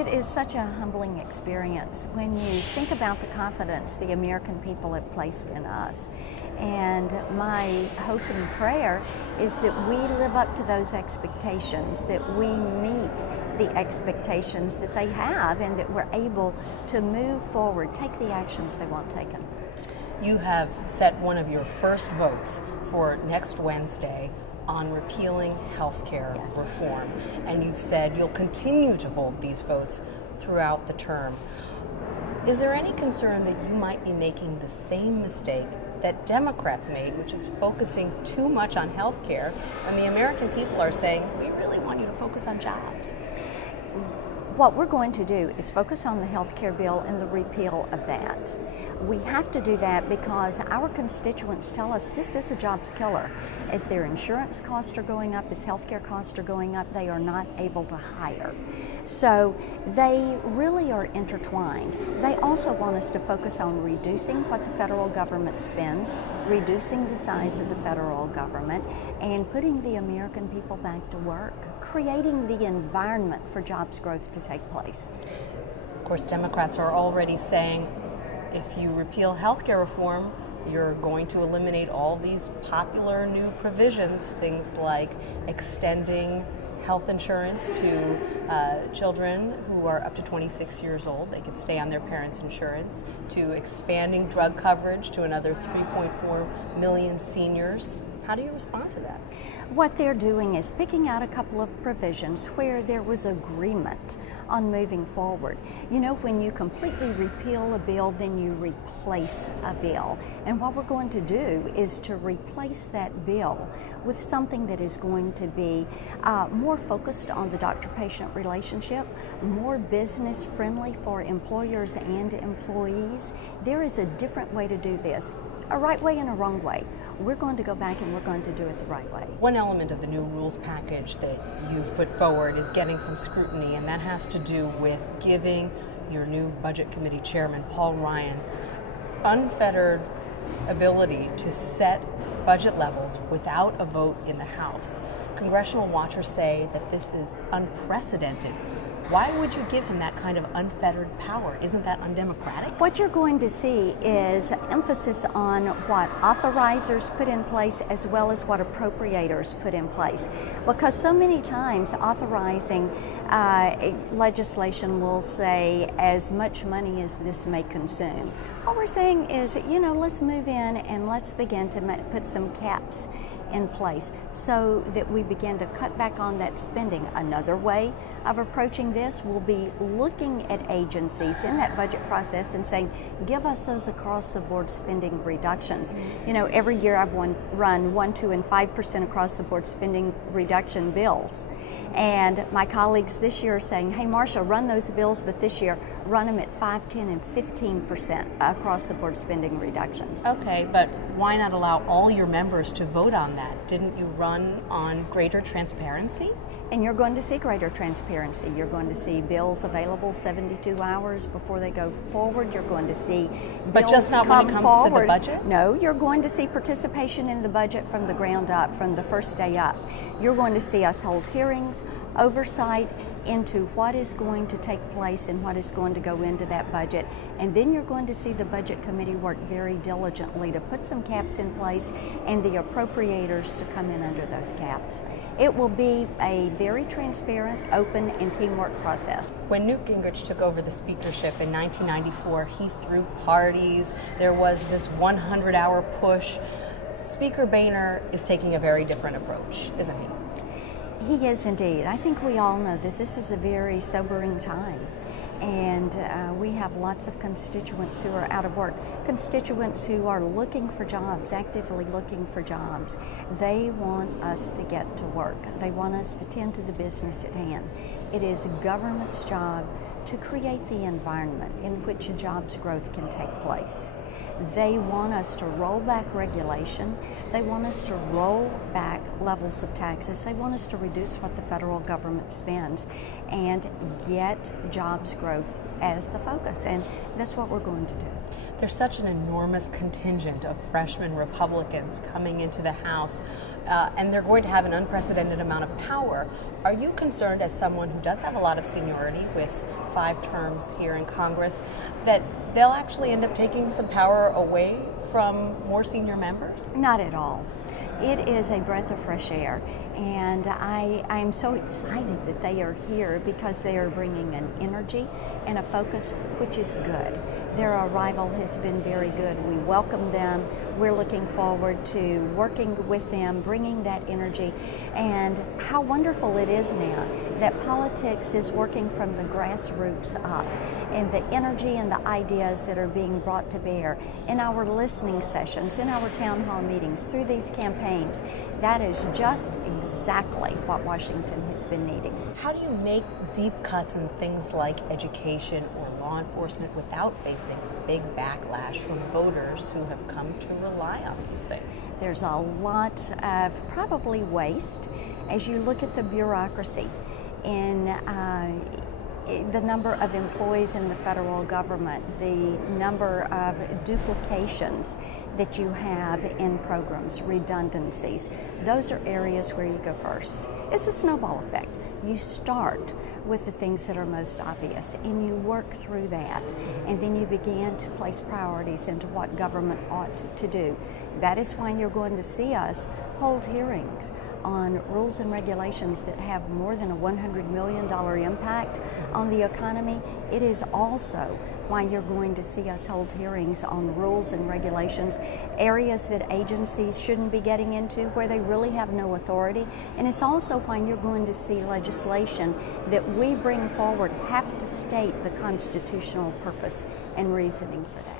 it is such a humbling experience when you think about the confidence the American people have placed in us. And my hope and prayer is that we live up to those expectations, that we meet the expectations that they have, and that we're able to move forward, take the actions they want taken. You have set one of your first votes for next Wednesday on repealing health care reform, and you've said you'll continue to hold these votes throughout the term. Is there any concern that you might be making the same mistake that Democrats made, which is focusing too much on health care, and the American people are saying, we really want you to focus on jobs? What we're going to do is focus on the health care bill and the repeal of that. We have to do that because our constituents tell us this is a jobs killer. As their insurance costs are going up, as health care costs are going up, they are not able to hire. So they really are intertwined. They also want us to focus on reducing what the federal government spends, reducing the size of the federal government, and putting the American people back to work, creating the environment for jobs growth to take place. Of course, Democrats are already saying if you repeal health care reform, you're going to eliminate all these popular new provisions, things like extending health insurance to children who are up to 26 years old. They can stay on their parents' insurance, to expanding drug coverage to another 3.4 million seniors. How do you respond to that? What they're doing is picking out a couple of provisions where there was agreement on moving forward. You know, when you completely repeal a bill, then you replace a bill. And what we're going to do is to replace that bill with something that is going to be more focused on the doctor-patient relationship, more business-friendly for employers and employees. There is a different way to do this. A right way and a wrong way. We're going to go back and we're going to do it the right way. One element of the new rules package that you've put forward is getting some scrutiny, and that has to do with giving your new Budget Committee Chairman, Paul Ryan, unfettered ability to set budget levels without a vote in the House. Congressional watchers say that this is unprecedented. Why would you give him that kind of unfettered power? Isn't that undemocratic? What you're going to see is emphasis on what authorizers put in place as well as what appropriators put in place. Because so many times authorizing legislation will say as much money as this may consume. What we're saying is, you know, let's move in and let's begin to put some caps in place so that we begin to cut back on that spending. Another way of approaching this will be looking at agencies in that budget process and saying, give us those across the board spending reductions. You know, every year I've run 1%, 2%, and 5% across the board spending reduction bills. And my colleagues this year are saying, hey Marsha, run those bills, but this year run them at 5%, 10%, and 15% across the board spending reductions. Okay, but why not allow all your members to vote on that? Didn't you run on greater transparency? And you're going to see greater transparency. You're going to see bills available 72 hours before they go forward. You're going to see bills But just not when it comes forward. to the budget? No, you're going to see participation in the budget from the ground up, from the first day up. You're going to see us hold hearings, oversight into what is going to take place and what is going to go into that budget. And then you're going to see the Budget Committee work very diligently to put some caps in place and the appropriators to come in under those caps. It will be a very transparent, open, and teamwork process. When Newt Gingrich took over the speakership in 1994, he threw parties. There was this 100-hour push. Speaker Boehner is taking a very different approach, isn't he? He is indeed. I think we all know that this is a very sobering time. And we have lots of constituents who are out of work, constituents who are looking for jobs, actively looking for jobs. They want us to get to work. They want us to tend to the business at hand. It is government's job to create the environment in which jobs growth can take place. They want us to roll back regulation. They want us to roll back levels of taxes. They want us to reduce what the federal government spends and get jobs growth as the focus. And that's what we're going to do. There's such an enormous contingent of freshman Republicans coming into the House, and they're going to have an unprecedented amount of power. Are you concerned, as someone who does have a lot of seniority with 5 terms here in Congress, that they'll actually end up taking some power away from more senior members? Not at all. It is a breath of fresh air, and I'm so excited that they are here because they are bringing an energy and a focus which is good. Their arrival has been very good. We welcome them. We're looking forward to working with them, bringing that energy, and how wonderful it is now that politics is working from the grassroots up, and the energy and the ideas that are being brought to bear in our listening sessions, in our town hall meetings, through these campaigns. That is just exactly what Washington has been needing. How do you make deep cuts in things like education or law enforcement without facing big backlash from voters who have come to rely on these things? There's a lot of probably waste as you look at the bureaucracy in the number of employees in the federal government, the number of duplications that you have in programs, redundancies. Those are areas where you go first. It's a snowball effect. You start with the things that are most obvious and you work through that, and then you begin to place priorities into what government ought to do. That is why you're going to see us hold hearings on rules and regulations that have more than a $100 million impact on the economy. It is also why you're going to see us hold hearings on rules and regulations, areas that agencies shouldn't be getting into, where they really have no authority. And it's also why you're going to see legislation that we bring forward have to state the constitutional purpose and reasoning for that.